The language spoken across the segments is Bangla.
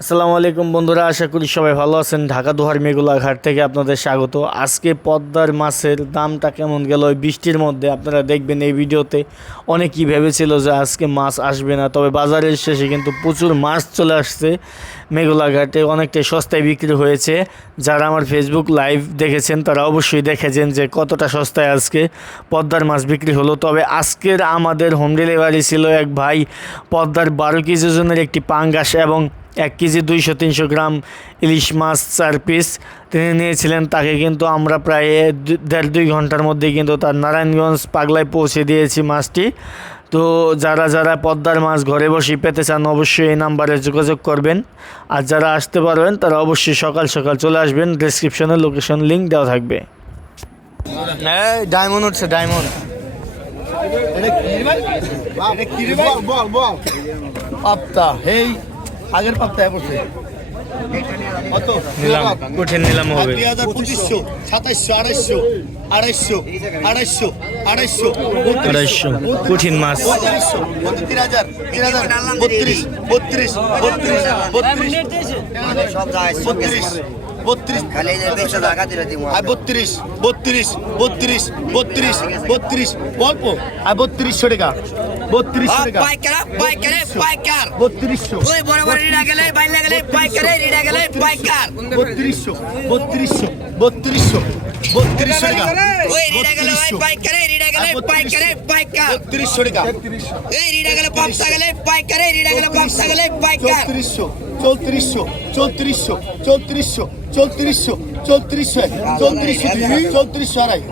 আসসালামু আলাইকুম বন্ধুরা, আশা করি সবাই ভালো আছেন। ঢাকা দোহার মেঘুলা ঘাট থেকে আপনাদের স্বাগত। আজকে পদ্মার মাছের দামটা কেমন গেল ওই বৃষ্টির মধ্যে? আপনারা দেখবেন এই ভিডিওতে অনেকেই ভেবেছিল যে আজকে মাছ আসবে না, তবে বাজারের শেষে কিন্তু প্রচুর মাছ চলে আসছে মেঘুলা ঘাটে অনেকটাই সস্তায় বিক্রি হয়েছে। যারা আমার ফেসবুক লাইভ দেখেছেন, তারা অবশ্যই দেখেছেন যে কতটা সস্তায় আজকে পদ্মার মাছ বিক্রি হলো। তবে আজকের আমাদের হোম ডেলিভারি ছিল এক ভাই পদ্মার বারো কেজি ওজনের একটি পাঙ্গাস এবং এক কেজি দুইশো তিনশো গ্রাম ইলিশ মাছ চার পিস তিনি নিয়েছিলেন তাকে কিন্তু আমরা প্রায় দু- দেড় দুই ঘণ্টার মধ্যে কিন্তু তার নারায়ণগঞ্জ পাগলায় পৌঁছে দিয়েছি মাছটি। তো যারা যারা পদ্মার মাছ ঘরে বসে পেতে চান অবশ্যই এই নাম্বারে যোগাযোগ করবেন। আর যারা আসতে পারবেন তারা অবশ্যই সকাল সকাল চলে আসবেন। ডিসক্রিপশনে লোকেশন লিঙ্ক দেওয়া থাকবে। ডায়মন্ড উঠছে ডায়মন্ড পাপ্তা হেই। আগের পাপ্তায় পড়ছে। নিলাম কঠিন নিলাম হবে। পঁচিশশো সাতাইশশো আড়াইশো আড়াইশো আড়াইশো আড়াইশো আড়াইশো কঠিন মাছ। তিন হাজার তিন হাজার বত্রিশ বত্রিশ বত্রিশ বত্রিশ বত্রিশ। বত্রিশ। বত্রিশ বত্রিশ বত্রিশ বত্রিশ অল্প। আর বত্রিশশো টাকা। বত্রিশশো টাকা। বত্রিশশো। বত্রিশশো। বত্রিশশো। বত্রিশশো। বত্রিশশো টাকা ওই রিডা গেলে ওই পাইকারে রিডা গেলে পাইকারে পাইকার বত্রিশশো টাকা এই রিডা গেলে পাপসা গেলে পাইকারে রিডা গেলে পাপসা গেলে পাইকার চৌত্রিশশো চৌত্রিশশো চৌত্রিশশো চৌত্রিশশো চৌত্রিশশো চৌত্রিশশো আড়াই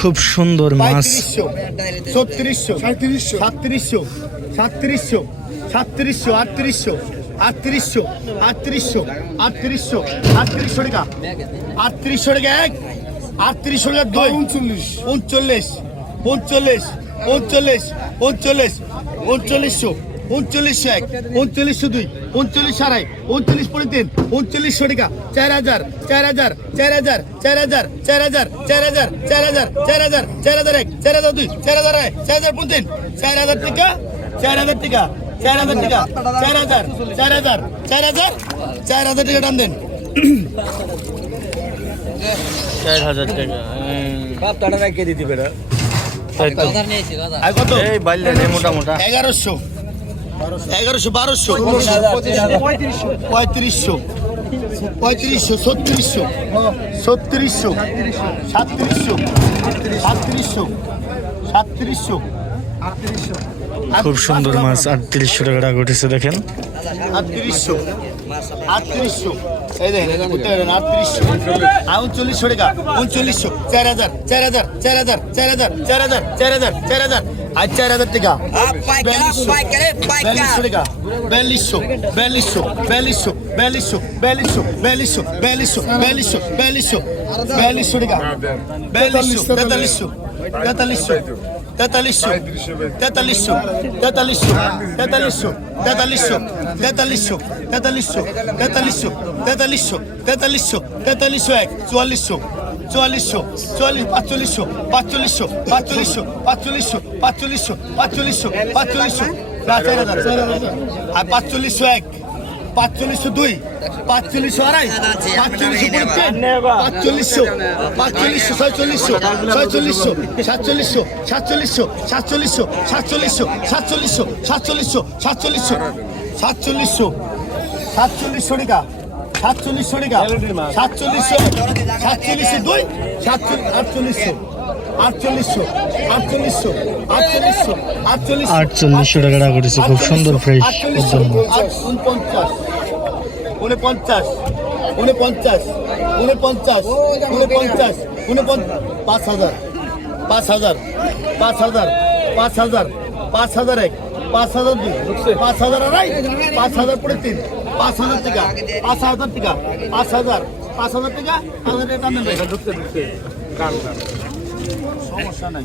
খুব সুন্দর মাছ পঁয়ত্রিশশো ছত্রিশশো সাঁত্রিশশো সাতত্রিশশো সাতত্রিশশো সাতত্রিশশো আটত্রিশশো আটত্রিশশো আটত্রিশশো আটত্রিশশো আটত্রিশশো টাকা। আটত্রিশশো টাকা এক আটত্রিশশো টাকা দুই উনচল্লিশ। উনচল্লিশ উনচল্লিশ উনচল্লিশ উনচল্লিশ উনচল্লিশশো উনচল্লিশশো এক উনচল্লিশশো দুই উনচল্লিশ আড়াই উনচল্লিশ তিন উনচল্লিশশো টাকা চার হাজার চার হাজার চার হাজার চার হাজার চার হাজার চার হাজার চার হাজার চার হাজার চার হাজার এক চার হাজার দুই চার হাজার এক চার হাজার তিন চার হাজার টাকা চার হাজার টাকা চার হাজার টাকা। চার হাজার চার হাজার চার হাজার চার হাজার টাকা টান দেন। চার হাজার টাকা। বাপটাটা রেখে দিতে বেটা তাই তো। আর কত? এই বাইলে নে মোটা মোটা এগারোশো। এগারোশো বারোশো। পঁয়ত্রিশশো। পঁয়ত্রিশশো ছত্রিশশো। ছত্রিশশো সাতত্রিশশো। সাতত্রিশশো। সাতত্রিশশো। খুব সুন্দর মাছ, আটত্রিশশো টাকা উঠেছে, দেখেন। আটত্রিশশো। আটত্রিশশো। এই দেখেন আটত্রিশশো। উনচল্লিশশো টাকা চার হাজার চার হাজার চার হাজার চার হাজার চার হাজার চার হাজার চার হাজার। আর চার হাজার টাকা বিয়াল্লিশশো টাকা, বিয়াল্লিশশো বিয়াল্লিশশো বিয়াল্লিশশো বিয়াল্লিশশো বিয়াল্লিশশো বিয়াল্লিশশো বিয়াল্লিশশো বিয়াল্লিশশো বিয়াল্লিশশো বিয়াল্লিশশো টাকা, বিয়াল্লিশশো, তেতাল্লিশশো তেতাল্লিশশো। তেতাল্লিশশো তেতাল্লিশশো তেতাল্লিশশো তেতাল্লিশশো তেতাল্লিশশো তেতাল্লিশশো তেতাল্লিশশো তেতাল্লিশশো তেতাল্লিশশো তেতাল্লিশশো তেতাল্লিশশো এক চুয়াল্লিশশো চুয়াল্লিশশো চুয়াল্লিশ পাঁচচল্লিশশো পাঁচচল্লিশশো পাঁচচল্লিশশো পাঁচচল্লিশশো পাঁচচল্লিশশো পাঁচচল্লিশশো পাঁচচল্লিশশো না, চার হাজার। আর পাঁচচল্লিশশো এক পাঁচচল্লিশশো দুই পাঁচচল্লিশশো আড়াই পাঁচচল্লিশশো তিন পাঁচচল্লিশশো পাঁচচল্লিশশো ছয়চল্লিশশো ছয়চল্লিশশো সাতচল্লিশশো সাতচল্লিশশো সাতচল্লিশশো সাতচল্লিশশো সাতচল্লিশশো সাতচল্লিশশো সাতচল্লিশশো সাতচল্লিশশো সাতচল্লিশশো টাকা সাতচল্লিশশো টাকা সাতচল্লিশশো সাতচল্লিশশো দুই সাতচল্লিশ আটচল্লিশশো আটচল্লিশশো টাকা উঠেছে খুব সুন্দর ফ্রেশ উনপঞ্চাশ উনপঞ্চাশ উনপঞ্চাশ উনপঞ্চাশ উনপঞ্চাশ উনপঞ্চাশ পাঁচ হাজার পাঁচ হাজার পাঁচ হাজার পাঁচ হাজার পাঁচ হাজার এক পাঁচ হাজার দুই পাঁচ হাজার আড়াই পাঁচ হাজার পরে তিন পাঁচ হাজার টাকা পাঁচ হাজার টাকা পাঁচ হাজার পাঁচ হাজার টাকা পাঁচ হাজার টাকা ঢুকতে ঢুকতে সমস্যা নাই।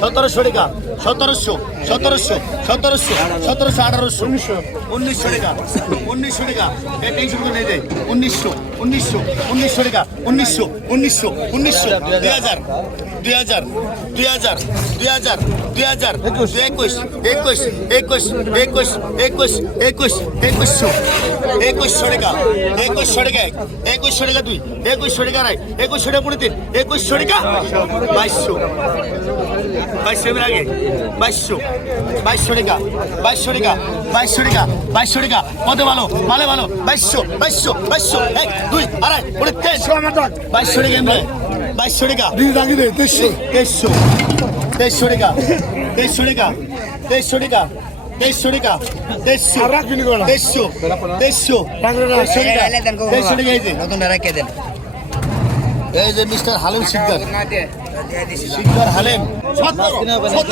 সতেরোশো টাকা সতেরোশো সতেরোশো সতেরোশো সতেরোশো আঠারোশো উনিশশো। উনিশশো টাকা উনিশশো টাকা। টেনশন করে নিয়ে যায় উনিশশো উনিশশো উনিশশো টাকা উনিশশো উনিশশো উনিশশো দুই হাজার দুই হাজার দুই হাজার দুই হাজার দুই হাজার একুশ। একুশ একুশ একুশ একুশ একুশ একুশশো একুশশো টাকা একুশশো টাকা এক একুশশো টাকা দুই একুশশো টাকা রায় একুশশো টাকা পড়ে তিন একুশশো টাকা বাইশশো। বাইশশো আগে। বাইশশো। বাইশশো টাকা। বাইশশো টাকা। বাইশশো টাকা। বাইশশো টাকা। কত ভালো? ভালো ভালো। বাইশশো বাইশশো বাইশশো। এক দুই আড়াই পড়ে তিন বাইশশো টাকা এমনি। বাইশশো টাকা। তেইশশো। তেইশশো। তেইশশো টাকা। তেইশশো টাকা। তেইশশো টাকা। তেইশশো টাকা। তেইশশো। তেইশশো। তেইশশো। তেইশশো টাকা। তেইশশো টাকা এই যে। নতুন রেখে দেন? এই যে মিস্টার হালিম সিকদার। সিকদার হালিম সতেরো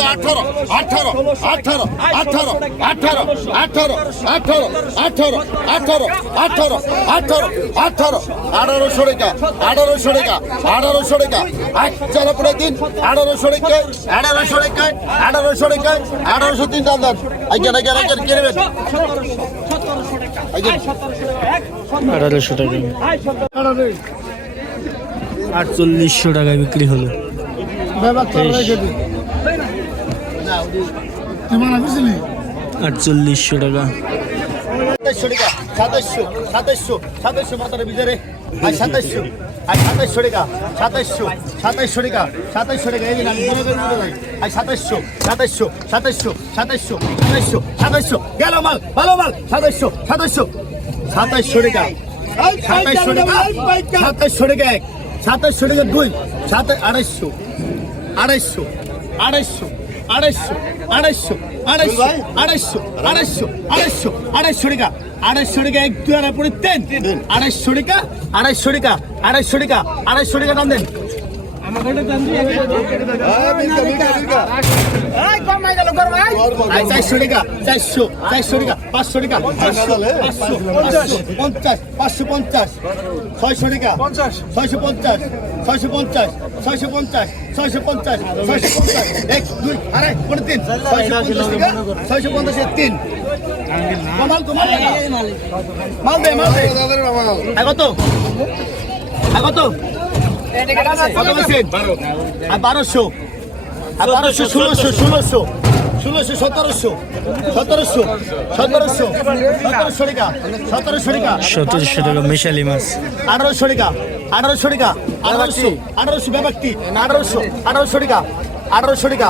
আঠারো আঠারো আঠারো আঠারো আঠারো আঠারো আঠারো আঠারো আঠারো আঠারো আঠারো আঠারো আঠারোশো টাকা আঠারোশো টাকা আঠারোশো টাকা এক চার পরে তিন আঠারোশো টাকা আঠারোশো টাকা আঠারোশো টাকা আঠারোশো তিন দাম দাম আইকেন আইকেন আইকেন কে আঠারোশো টাকা আটচল্লিশশো টাকায় বিক্রি হলো আটচল্লিশশো টাকা সাতাইশশো সাতাইশশো সাতাইশশো মাথার ভিতরে আর সাতাইশশো আর সাতাইশশো টাকা সাতাইশশো সাতাইশশো টাকা সাতাইশশো টাকা এই যে আমি মনে করি মনে আর সাতাইশশো সাতাইশশো সাতাইশশো সাতাইশশো সাতাইশশো সাতাইশশো গেল মাল ভালো মাল সাতাইশশো সাতাইশশো সাতাইশশো টাকা সাতাইশশো টাকা সাতাইশশো টাকা এক সাতাইশশো টাকা দুই সাতাই আড়াইশো আড়াইশো আড়াইশো আড়াইশো আড়াইশো আড়াইশো আড়াইশো আড়াইশো আড়াইশো আড়াইশো টাকা। আড়াইশো টাকা এক দুই আড়াই পরে তিন আড়াইশো টাকা আড়াইশো টাকা আড়াইশো টাকা আড়াইশো টাকা দাম দেন। চারশো টাকা চারশো চারশো টাকা পাঁচশো টাকা পাঁচশো পঞ্চাশ। পাঁচশো পঞ্চাশ ছয়শো টাকা ছয়শো পঞ্চাশ ছয়শো পঞ্চাশ ছয়শো পঞ্চাশ ছয়শো পঞ্চাশ ছয়শো পঞ্চাশ, এক, দুই, আড়াই পরে তিন, ছয়শো পঞ্চাশ ছয়শো তিন। মাল তো মাল মাল দে মাল দে। কত? কত? কত বারোশো। আর বারোশো, ষোলোশো ষোলোশো। ষোলোশো সতেরোশো সতেরোশো সতেরোশো সতেরোশো টাকা সতেরোশো টাকা। সতেরোশো টাকা মিশালি মাছ। আঠারোশো টাকা আঠারোশো টাকা আঠারোশো আঠারোশো ব্যাপারটি আঠারোশো আঠারোশো টাকা আঠারোশো টাকা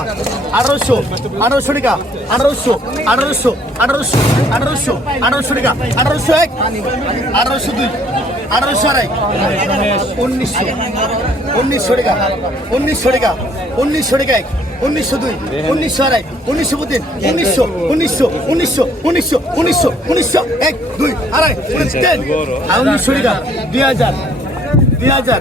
আঠারোশো আঠারোশো টাকা আঠারোশো আঠারোশো আঠারোশো আঠারোশো আঠারোশো টাকা আঠারোশো এক আঠারোশো দুই আঠারোশো আড়াই উনিশশো উনিশশো টাকা উনিশশো টাকা উনিশশো টাকা এক উনিশশো দুই উনিশশো আড়াই উনিশশো তিন উনিশশো উনিশশো উনিশশো উনিশশো উনিশশো উনিশশো এক দুই আড়াই উনিশশো টাকা দুই হাজার দুই হাজার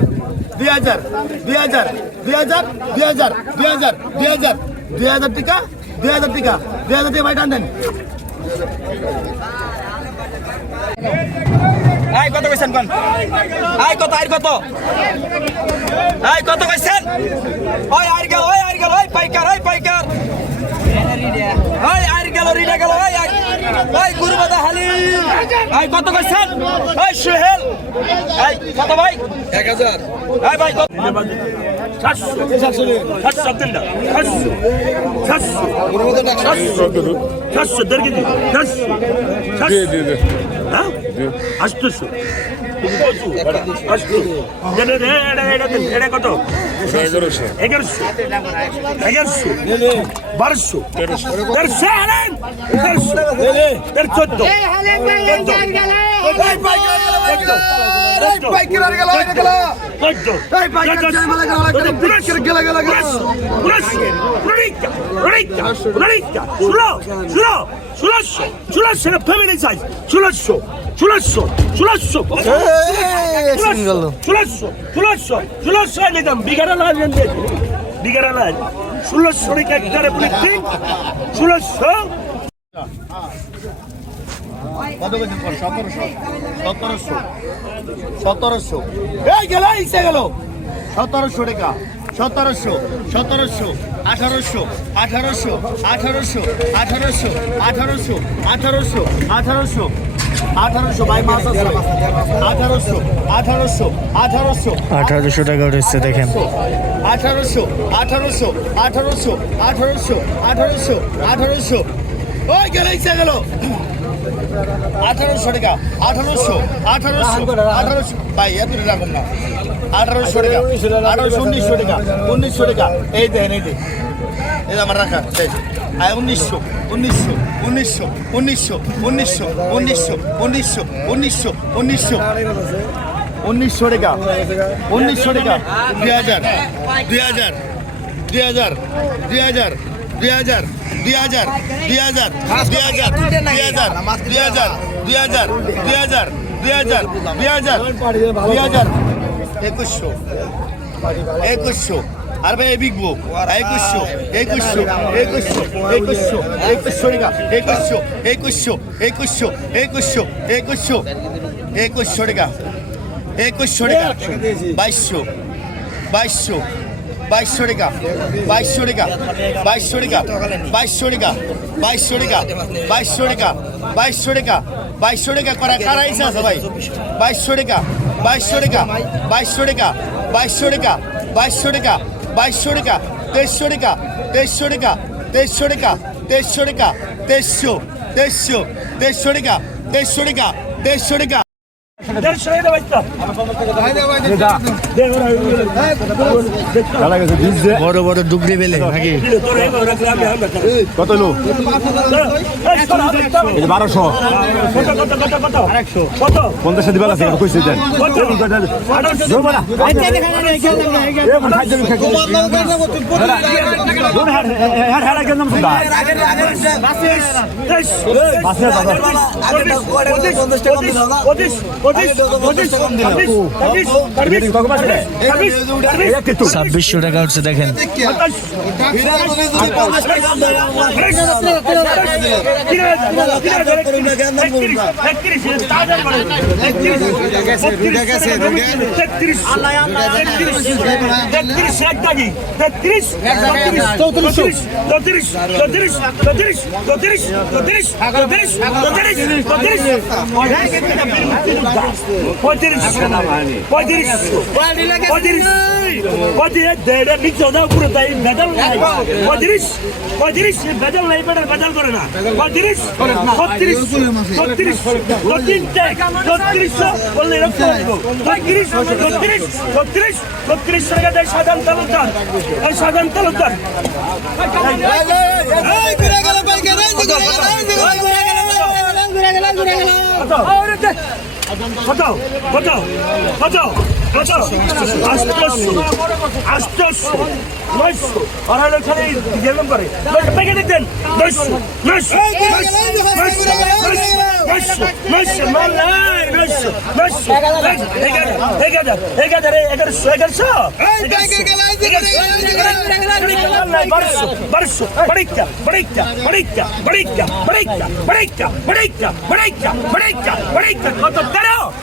দুই হাজার দুই হাজার দুই হাজার দুই হাজার দুই হাজার দুই হাজার দুই হাজার টাকা দুই হাজার টাকা দুই হাজার টাকা বাইটান দেন। আই কত কইছেন কোন? আই কত আর কত? আই কত কইছেন? ওই আর গেল ওই আর গেল ওই পাইকার ওই পাইকার। ওই আর গেল রিডা গেল ওই ওই গুরুবাদা হালি। আই কত কইছেন? ওই সুহেল। আই কত ভাই? 1000 আই ভাই কত আষ্টশো কত এগারোশো এগারোশো এগারোশো বারোশো তেরোশো তেরোশো তেরোশো চোদ্দ চোদ্দ ষোলোশো ষোলোশো ষোলোশো ষোলোশো ষোলোশো ষোলোশো নিতাম বিঘারা লাল বিঘারা লাল ষোলোশো রেখে একটা ষোলোশো কত সতেরোশো সতেরোশো সতেরোশো এই গেল ইসে গেল সতেরোশো টাকা সতেরোশো সতেরোশো আঠারোশো আঠারোশো আঠারোশো আঠারোশো আঠারোশো আঠারোশো আঠারোশো আঠারোশো ভাই মাছ আছে আঠারোশো আঠারোশো আঠারোশো আঠারোশো টাকা উঠেছে দেখেন আঠারোশো আঠারোশো আঠারোশো আঠারোশো আঠারোশো আঠারোশো ওই গেল ইচ্ছা গেল আঠারোশো টাকা, আঠারোশো আঠারোশো আঠারোশো। ভাই, এত রাখুন না। আঠারোশো টাকা, আঠারোশো, উনিশশো টাকা উনিশশো টাকা। এই দেন এই দেন। এই আমার রাখা শেষ আয়, উনিশশো উনিশশো উনিশশো উনিশশো উনিশশো উনিশশো উনিশশো উনিশশো উনিশশো। উনিশশো টাকা উনিশশো টাকা। দুই হাজার দুই হাজার দুই হাজার দুই হাজার। দুই হাজার দুই হাজার দুই হাজার দুই হাজার দুই হাজার দুই হাজার দুই হাজার দুই হাজার দুই হাজার দুই হাজার দুই হাজার একুশশো একুশশো আর ভাই বিকবো একুশশো একুশশো একুশশো একুশশো একুশশো টাকা একুশশো একুশশো একুশশো একুশশো একুশশো একুশশো টাকা একুশশো টাকা বাইশশো বাইশশো বাইশশো টাকা বাইশশো টাকা বাইশশো টাকা বাইশশো টাকা বাইশশো টাকা বাইশশো টাকা বাইশশো টাকা বাইশশো টাকা করা কারা ইসে আছে ভাই বাইশশো টাকা বাইশশো টাকা বাইশশো টাকা বাইশশো টাকা বাইশশো টাকা বাইশশো টাকা তেইশশো টাকা তেইশশো টাকা তেইশশো টাকা তেইশশো টাকা তেইশশো তেইশশো তেইশশো টাকা তেইশশো টাকা তেইশশো টাকা বড় বড় ডুগরি বেলে নাকি? কত লো বারোশো। পঞ্চাশ দিবার আছে কইছে দেন? ছাব্বিশশো টাকা উঠছে দেখেন পঁয়ত্রিশশো পঁয়ত্রিশশো পঁয়ত্রিশ। পঁয়ত্রিশ। দেড় মিক্স হওয়া পুরো তাই ভেজাল নাই। পঁয়ত্রিশ। পঁয়ত্রিশ ভেজাল নাই বেটা ভেজাল করে না। পঁয়ত্রিশ ছত্রিশ ছত্রিশ ছত্রিশ ছত্রিশশো বললে রক্ত ছত্রিশ ছত্রিশ ছত্রিশ ছত্রিশ টাকা দেয় সাধারণ তালুকদার। এই সাধারণ তালুকদার। ঘুরে গেল ঘুরে গেল ঘুরে গেল ঘুরে গেল ঘুরে গেল। আচ্ছা। বাঁচাও বাঁচাও বাঁচাও। কত আষ্টশো আষ্টশো নয়শো আর হলো এখানে গেলাম করে পেকে দেখতেন নয়শো নয়শো নয়শো নয়শো নয়শো নয়শো এগারোশো এগারোশো বারোশো বারোশো কত তেরো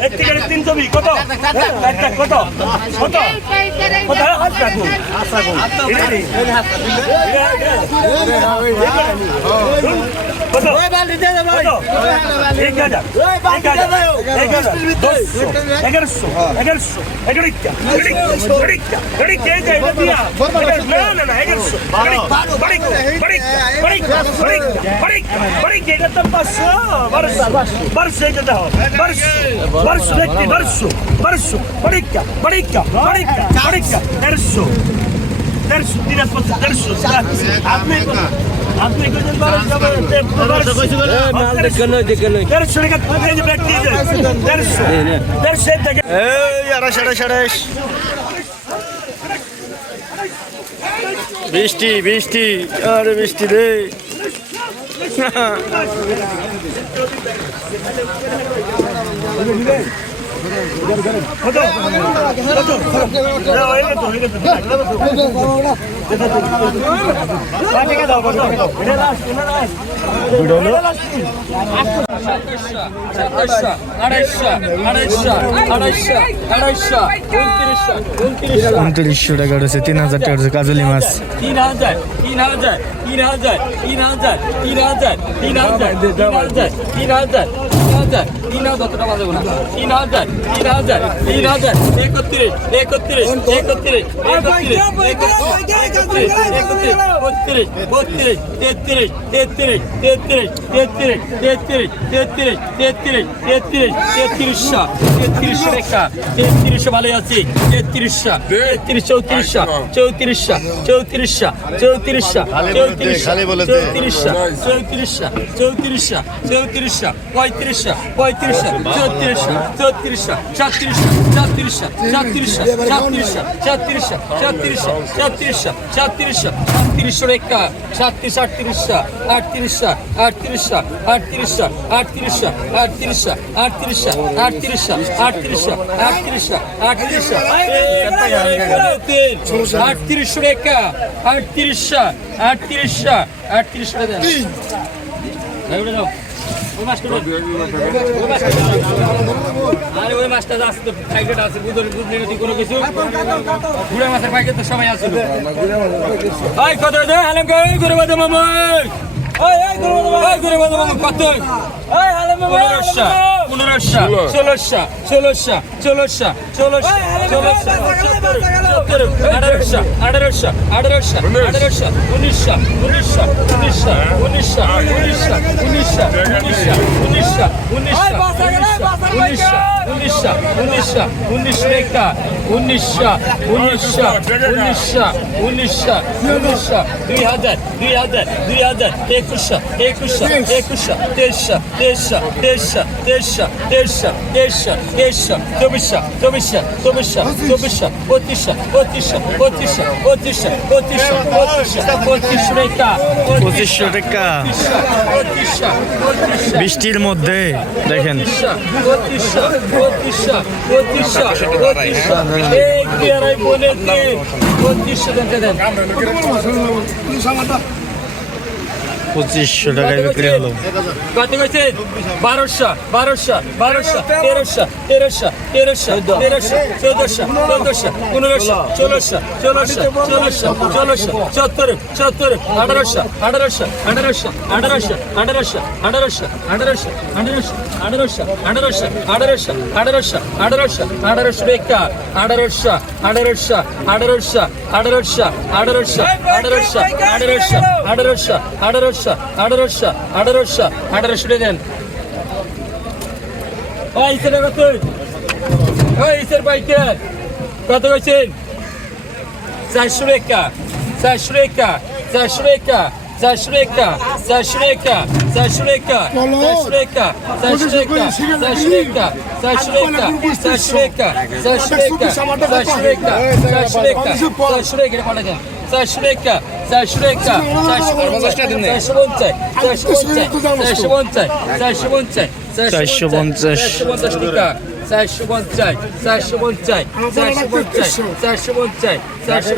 এক টিকেটে তিন ছবি কত? হ্যাঁ, কত? কত? কত? হাত কাটুন। আশা করুন কত ওই বাল দিতে দাও ভাই এক হাজার ওই বাল দিতে দাও এক হাজার দশশো এগারোশো এগারোশো এগারোটা এগারোটা এগারোটা এই যে এটা দিয়া না না না এগারোশো बरसो बरसो बरसो बड़ी क्या बड़ी क्या बड़ी क्या बड़ी क्या बड़ी क्या درس ودينا فوت درس عطنيكم عطنيكم درس شركة فاتحين بركتيزة درس درس انت يا رش رش رش বৃষ্টি বৃষ্টি আরে বৃষ্টি রে উনত্রিশশো টাকা রয়েছে তিন হাজার টাকা রয়েছে কাজলি মাছ। তিন হাজার তিন হাজার তিন হাজার তিন হাজার তিন হাজার তিন হাজার তিন হাজার তিন হাজার। তিন হাজার কতটা বাজে না। তিন হাজার তিন হাজার তিন হাজার একত্রিশ একত্রিশ একত্রিশ একত্রিশ একত্রিশ একত্রিশ বত্রিশ বত্রিশ তেত্রিশ তেত্রিশ তেত্রিশ তেত্রিশ তেত্রিশ তেত্রিশ তেত্রিশ তেত্রিশ তেত্রিশশো তেত্রিশশো রেখা তেত্রিশশো ভালো আছে তেত্রিশশো তেত্রিশ চৌত্রিশশো চৌত্রিশশো চৌত্রিশশো চৌত্রিশশো চৌত্রিশশো চৌত্রিশশো চৌত্রিশশো চৌত্রিশশো চৌত্রিশশো পঁয়ত্রিশশো পঁয়ত্রিশশো চৌত্রিশশো চৌত্রিশশো সাতত্রিশশো সাতত্রিশশো সাতত্রিশশো সাতত্রিশশো সাতত্রিশশো সাতত্রিশশো সাতত্রিশশো সাতত্রিশশো সাতত্রিশশো রেখা সাতত্রিশ আটত্রিশশো আটত্রিশশো আটত্রিশশো আটত্রিশশো আটত্রিশশো আটত্রিশশো আটত্রিশশো আটত্রিশশো আটত্রিশশো আটত্রিশশো আটত্রিশশো আটত্রিশশো রেখা আটত্রিশশো আটত্রিশশো আটত্রিশশো আরে ওই মাছটা আছে তো প্যাকেট আছে বুঝলি বুঝলি না তুই কোনো কিছু ঘুরে মাছের প্যাকেট তো সবাই আছে কত দে আলমকে ঘুরে বাদে মামা কত পনেরোশো পনেরোশো ষোলোশো ষোলোশো ষোলোশো ষোলোশো ষোলোশো আঠারোশো আঠারোশো আঠারোশো আঠারোশো উনিশশো উনিশশো উনিশশো উনিশশো উনিশশো উনিশশো উনিশশো উনিশশো উনিশশো উনিশশো উনিশশো উনিশশো উনিশশো উনিশশো উনিশশো উনিশশো উনিশশো দুই হাজার দুই হাজার দুই হাজার একুশশো একুশশো একুশশো তেইশশো তেইশশো তেইশশো তেইশশো তেইশশো তেইশশো তেইশশো চব্বিশশো চব্বিশশো চব্বিশশো চব্বিশশো বত্রিশশো বত্রিশশো বত্রিশশো বত্রিশশো বত্রিশশো বত্রিশশো বত্রিশশো টাকা পঁচিশশো টাকা বৃষ্টির মধ্যে দেখেন বত্রিশশো টাকা দেন পঁচিশশো টাকায় বিক্রি হলো। কত কইছে বারোশো বারোশো বারোশো তেরোশো তেরোশো। তেরোশো তেরোশো চৌদশো চৌদশো পনেরোশো ষোলোশো ষোলোশো ষোলোশো ষোলোশো সত্তর সত্তর আঠারোশো আঠারোশো আঠারোশো আঠারোশো আঠারোশো আঠারোশো আঠারোশো আঠারোশো আঠারোশো আঠারোশো আঠারোশো আঠারোশো আঠারোশো আঠারোশো বেকার আঠারোশো আঠারোশো আঠারোশো আঠারোশো আঠারোশো আঠারোশো আঠারোশো আঠারোশো আঠারোশো আঠারোশো আঠারোশো আঠারোশো দেন ওই ইসের কত ইসের বাইকের কত কইছেন চারশো রেখা চারশো রেখা চারশো রেখা চারশো রেখা চারশো রেখা চারশো রেখা চারশো রেখা চারশো রেখা চারশো রেখা চারশো রেখা চারশো রেখা চারশো রেখা চারশো রেখা চারশো রেখা চারশো রেখা পাঠা দেন চারশো রেখা চারশো রেখা চারশো চারশো পঞ্চাশ চারশো পঞ্চাশ চারশো পঞ্চাশ চারশো পঞ্চাশ চারশো পঞ্চাশ। চারশো পঞ্চাশ টাকা চারশো পঞ্চাশ চারশো পঞ্চাশ চারশো পঞ্চাশ চারশো পঞ্চাশ চারশো